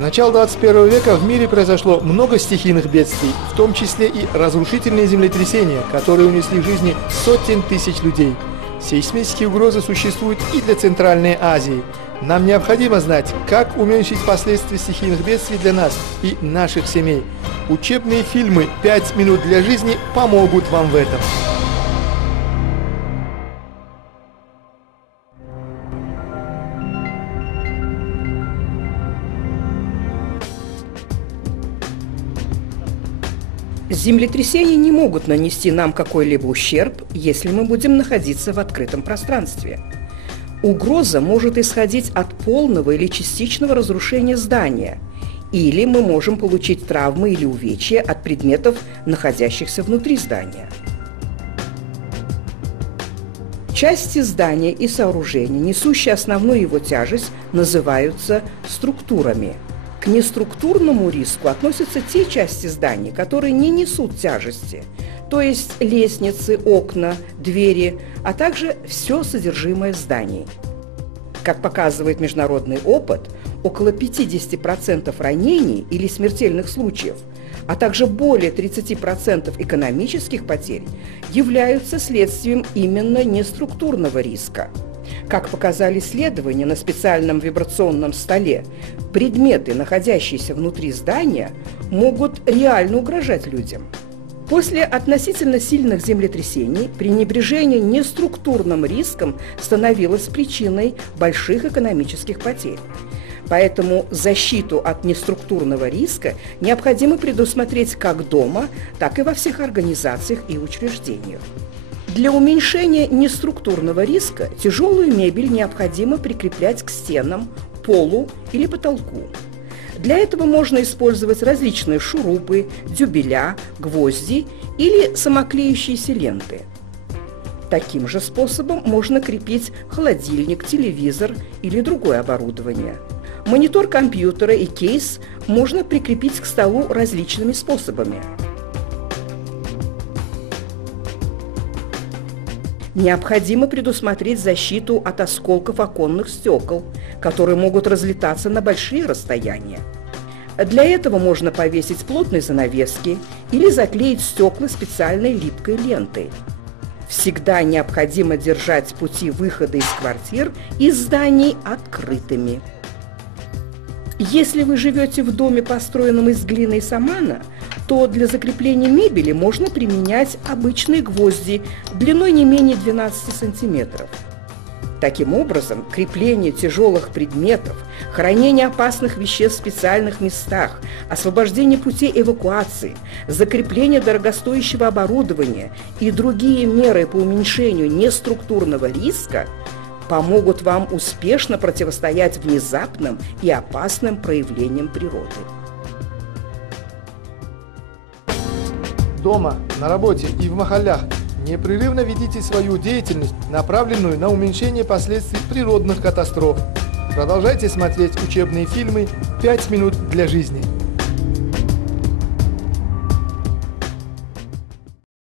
начала 21 века в мире произошло много стихийных бедствий, в том числе и разрушительные землетрясения, которые унесли жизни сотен тысяч людей. Сейсмические угрозы существуют и для Центральной Азии. Нам необходимо знать, как уменьшить последствия стихийных бедствий для нас и наших семей. Учебные фильмы «5 минут для жизни» помогут вам в этом. Землетрясения не могут нанести нам какой-либо ущерб, если мы будем находиться в открытом пространстве. Угроза может исходить от полного или частичного разрушения здания, или мы можем получить травмы или увечья от предметов, находящихся внутри здания. Части здания и сооружения, несущие основную его тяжесть, называются структурами. К неструктурному риску относятся те части зданий, которые не несут тяжести, то есть лестницы, окна, двери, а также все содержимое зданий. Как показывает международный опыт, около 50% ранений или смертельных случаев, а также более 30% экономических потерь являются следствием именно неструктурного риска. Как показали исследования на специальном вибрационном столе, предметы, находящиеся внутри здания, могут реально угрожать людям. После относительно сильных землетрясений пренебрежение неструктурным риском становилось причиной больших экономических потерь. Поэтому защиту от неструктурного риска необходимо предусмотреть как дома, так и во всех организациях и учреждениях. Для уменьшения неструктурного риска тяжелую мебель необходимо прикреплять к стенам, полу или потолку. Для этого можно использовать различные шурупы, дюбеля, гвозди или самоклеющиеся ленты. Таким же способом можно крепить холодильник, телевизор или другое оборудование. Монитор компьютера и кейс можно прикрепить к столу различными способами. Необходимо предусмотреть защиту от осколков оконных стекол, которые могут разлетаться на большие расстояния. Для этого можно повесить плотные занавески или заклеить стекла специальной липкой лентой. Всегда необходимо держать пути выхода из квартир и зданий открытыми. Если вы живете в доме, построенном из глины и самана, то для закрепления мебели можно применять обычные гвозди длиной не менее 12 сантиметров. Таким образом, крепление тяжелых предметов, хранение опасных веществ в специальных местах, освобождение путей эвакуации, закрепление дорогостоящего оборудования и другие меры по уменьшению неструктурного риска помогут вам успешно противостоять внезапным и опасным проявлениям природы. Дома, на работе и в махаллях непрерывно ведите свою деятельность, направленную на уменьшение последствий природных катастроф. Продолжайте смотреть учебные фильмы «5 минут для жизни».